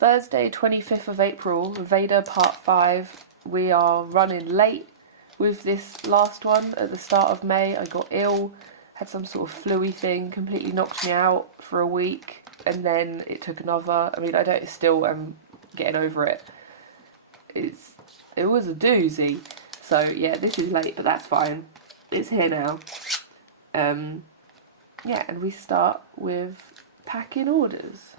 Thursday 25th of April, Veda Part 5. We are running late with this last one. At the start of May I got ill, had some sort of flu-y thing, completely knocked me out for a week, and then it took another. I mean, I don't still am getting over it. It was a doozy. So yeah, this is late, but that's fine. It's here now. Yeah, and we start with packing orders.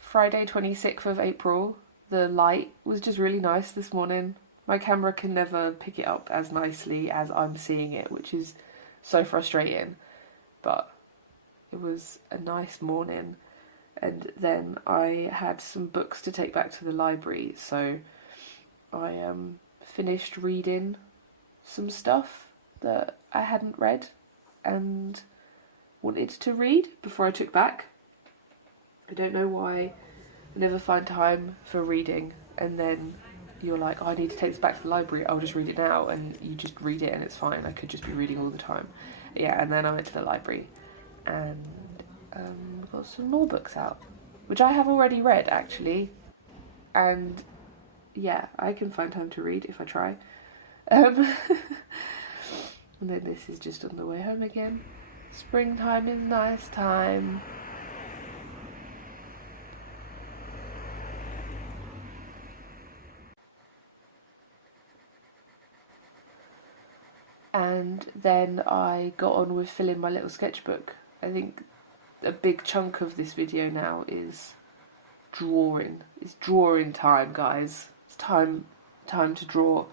Friday 26th of April, the light was just really nice this morning. My camera can never pick it up as nicely as I'm seeing it, which is so frustrating. But it was a nice morning. And then I had some books to take back to the library, so I finished reading some stuff that I hadn't read and wanted to read before I took back. I don't know why I never find time for reading, and then you're like, oh, I need to take this back to the library, I'll just read it now, and you just read it and it's fine. I could just be reading all the time. Yeah, and then I went to the library and got some more books out, which I have already read actually, and yeah, I can find time to read if I try. And then this is just on the way home again. Springtime is nice time. And then I got on with filling my little sketchbook. I think a big chunk of this video now is drawing. It's drawing time, guys. It's time to draw.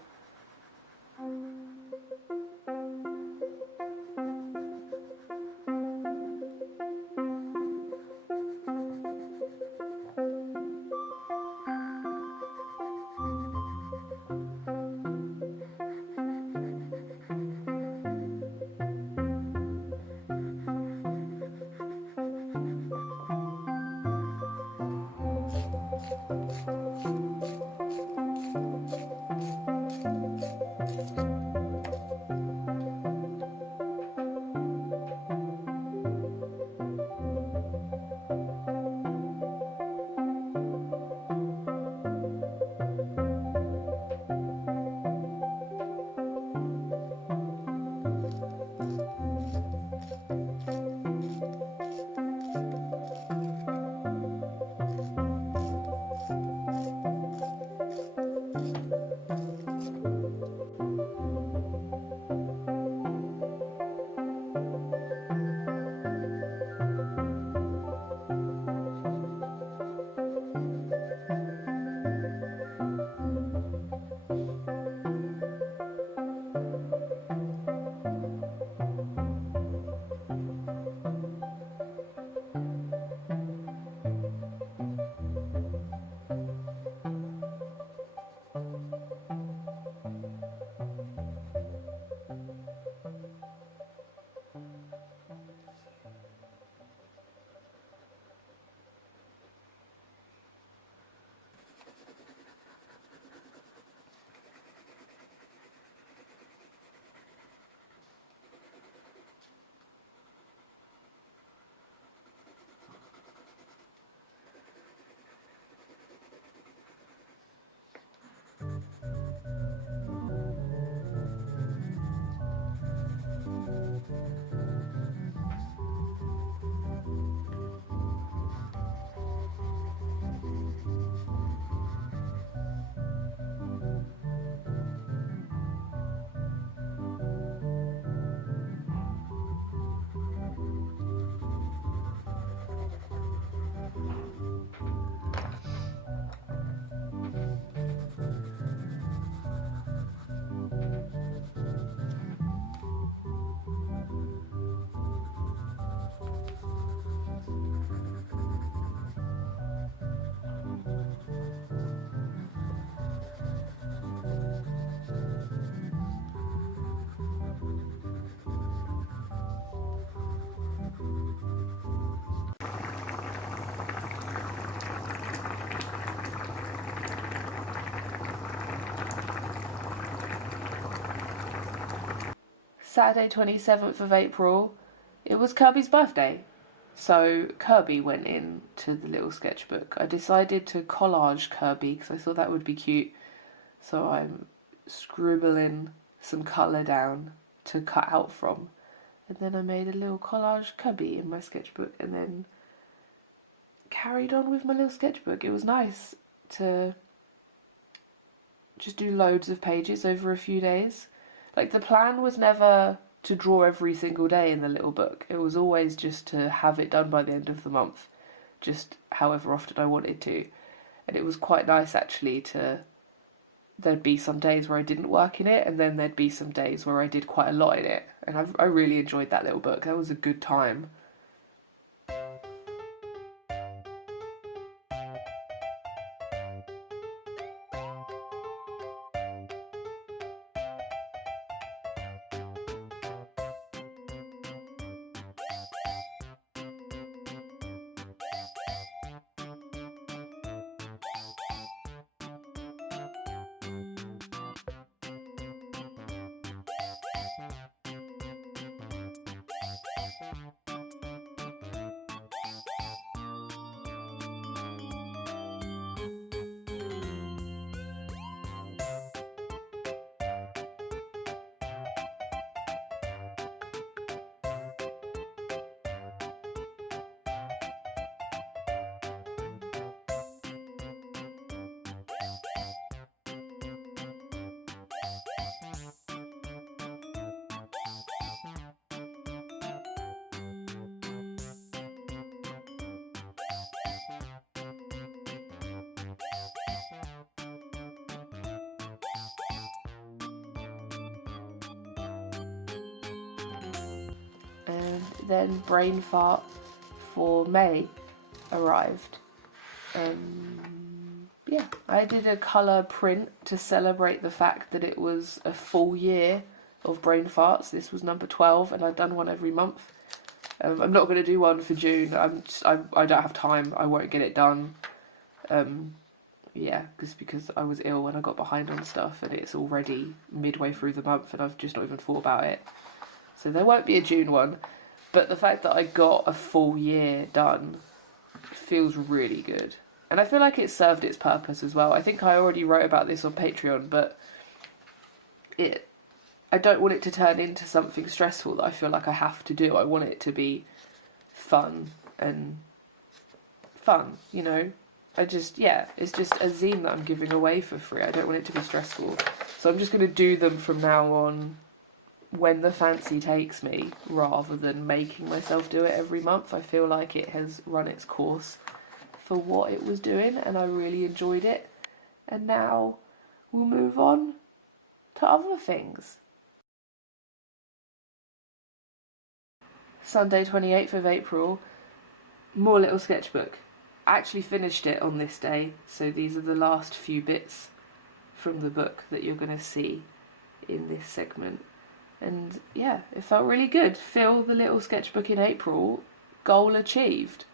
Saturday 27th of April, it was Kirby's birthday. So Kirby went in to the little sketchbook. I decided to collage Kirby because I thought that would be cute. So I'm scribbling some colour down to cut out from. And then I made a little collage Kirby in my sketchbook and then carried on with my little sketchbook. It was nice to just do loads of pages over a few days. Like, the plan was never to draw every single day in the little book. It was always just to have it done by the end of the month, just however often I wanted to. And it was quite nice actually there'd be some days where I didn't work in it, and then there'd be some days where I did quite a lot in it. And I really enjoyed that little book. That was a good time. And then Brain Fart for May arrived. Yeah, I did a colour print to celebrate the fact that it was a full year of Brain Farts. This was number 12 and I've done one every month. I'm not going to do one for June. I don't have time. I won't get it done. Yeah, because I was ill and I got behind on stuff and it's already midway through the month and I've just not even thought about it. So there won't be a June one, but the fact that I got a full year done feels really good. And I feel like it served its purpose as well. I think I already wrote about this on Patreon, but I don't want it to turn into something stressful that I feel like I have to do. I want it to be fun, you know? it's just a zine that I'm giving away for free. I don't want it to be stressful. So I'm just going to do them from now on when the fancy takes me, rather than making myself do it every month. I feel like it has run its course for what it was doing, and I really enjoyed it. And now we'll move on to other things. Sunday 28th of April, more little sketchbook. I actually finished it on this day, so these are the last few bits from the book that you're going to see in this segment. And yeah, it felt really good. Fill the little sketchbook in April, goal achieved.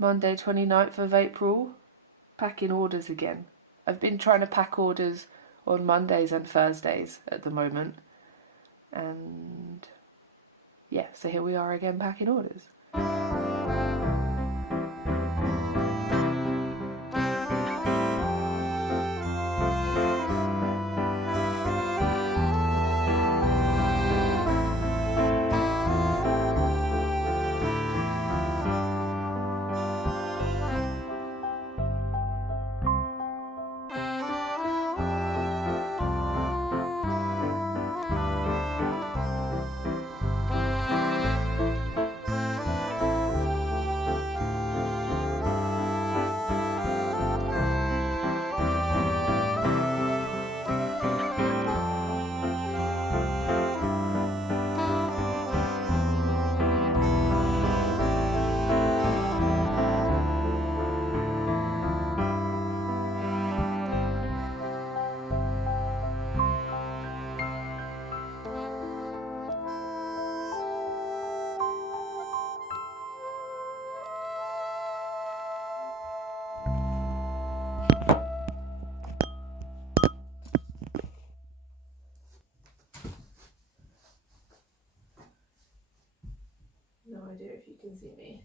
Monday 29th of April, packing orders again. I've been trying to pack orders on Mondays and Thursdays at the moment. And yeah, so here we are again packing orders. No idea if you can see me.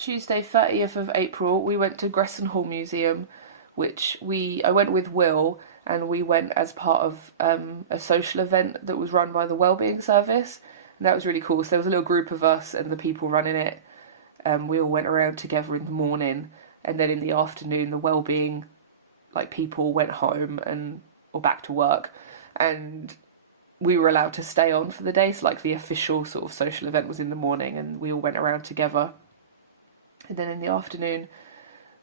Tuesday 30th of April, we went to Gressenhall Museum, which I went with Will, and we went as part of a social event that was run by the Wellbeing Service, and that was really cool. So there was a little group of us and the people running it. We all went around together in the morning, and then in the afternoon the Wellbeing people went home or back to work, and we were allowed to stay on for the day. So the official sort of social event was in the morning, and we all went around together. And then in the afternoon,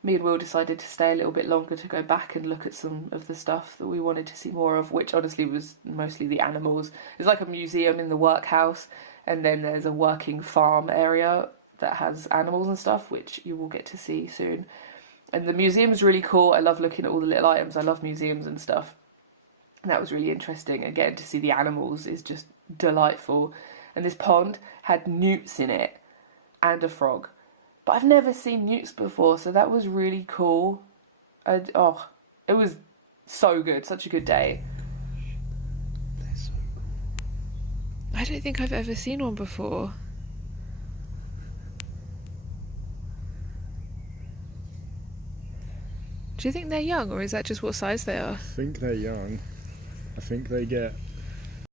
me and Will decided to stay a little bit longer to go back and look at some of the stuff that we wanted to see more of, which honestly was mostly the animals. There's a museum in the workhouse, and then there's a working farm area that has animals and stuff, which you will get to see soon. And the museum's really cool. I love looking at all the little items. I love museums and stuff. And that was really interesting. Again, to see the animals is just delightful. And this pond had newts in it and a frog. But I've never seen newts before, so that was really cool. It was so good. Such a good day. They're so cool. I don't think I've ever seen one before. Do you think they're young, or is that just what size they are? I think they're young. I think they get...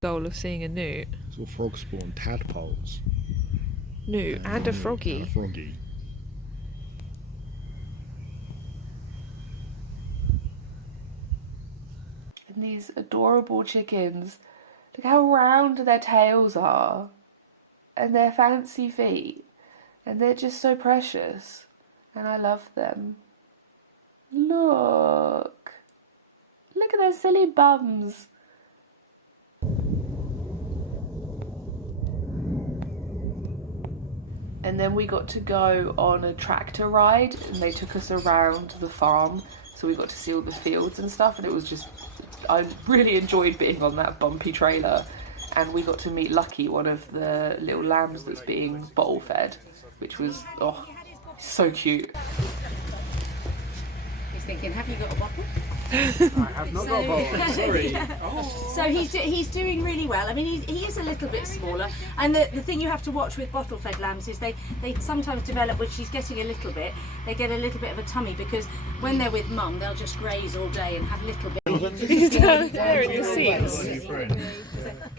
Goal of seeing a newt. Sort of frog spawn, tadpoles. Newt and a froggy. And a froggy. And these adorable chickens. Look how round their tails are. And their fancy feet. And they're just so precious. And I love them. Look. Look at their silly bums. And then we got to go on a tractor ride, and they took us around the farm, so we got to see all the fields and stuff, and it was just, I really enjoyed being on that bumpy trailer. And we got to meet Lucky, one of the little lambs that's being bottle fed, which was, so cute. He's thinking, have you got a bottle? I have not got a bowl. I'm sorry. So he's doing really well. I mean, he is a little bit smaller, and the thing you have to watch with bottle-fed lambs is they sometimes develop, when she's getting a little bit, they get a little bit of a tummy, because when they're with mum, they'll just graze all day and have little bits. He's down there in the seats.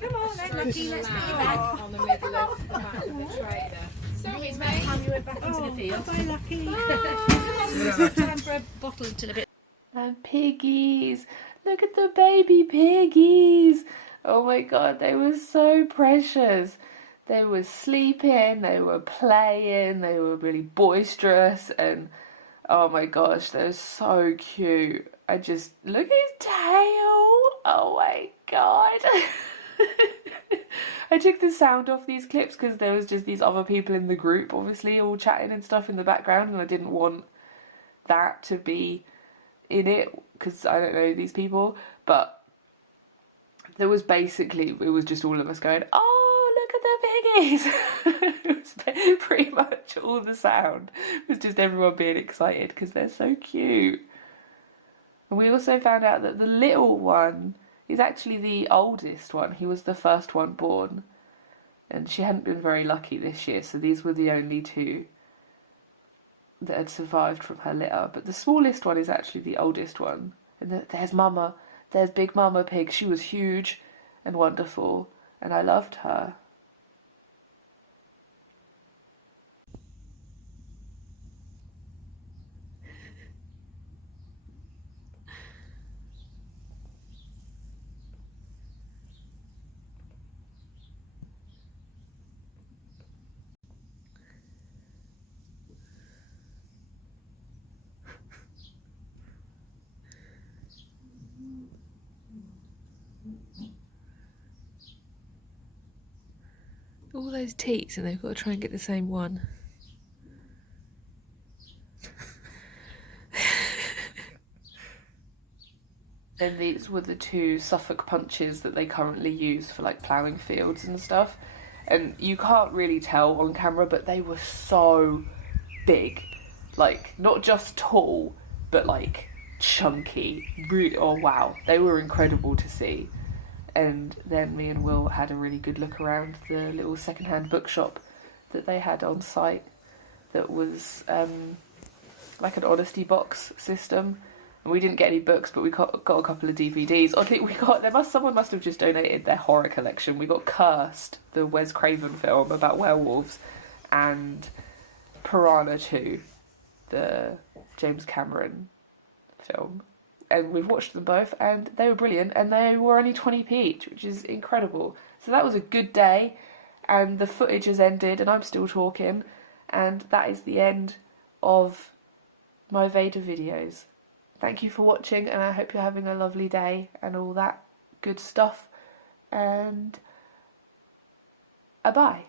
Come on then, Lucky, let's put you back. On the middle of the back of the tray there. Sorry, it's about time you went back into the field. Bye, Lucky. Come on, it's time for a bottle until a bit. And piggies. Look at the baby piggies. Oh my god, they were so precious. They were sleeping, they were playing, they were really boisterous, and oh my gosh, they were so cute. I just, look at his tail. Oh my god. I took the sound off these clips because there was just these other people in the group, obviously, all chatting and stuff in the background, and I didn't want that to be in it because I don't know these people. But there was basically, it was just all of us going, oh, look at the piggies. It was pretty much all the sound. It was just everyone being excited because they're so cute. And we also found out that the little one is actually the oldest one. He was the first one born, and she hadn't been very lucky this year, so these were the only two that had survived from her litter. But the smallest one is actually the oldest one. And there's Mama, there's Big Mama Pig. She was huge and wonderful, and I loved her. All those teats, and they've got to try and get the same one. Then these were the two Suffolk punches that they currently use for like ploughing fields and stuff. And you can't really tell on camera, but they were so big. Like, not just tall, but like chunky. Really, oh wow, they were incredible to see. And then me and Will had a really good look around the little second-hand bookshop that they had on site that was like an honesty box system. And we didn't get any books, but we got a couple of DVDs. Oddly, someone must have just donated their horror collection. We got Cursed, the Wes Craven film about werewolves, and Piranha 2, the James Cameron film. And we've watched them both, and they were brilliant, and they were only 20p each, which is incredible. So that was a good day, and the footage has ended, and I'm still talking, and that is the end of my Veda videos. Thank you for watching, and I hope you're having a lovely day, and all that good stuff, and bye.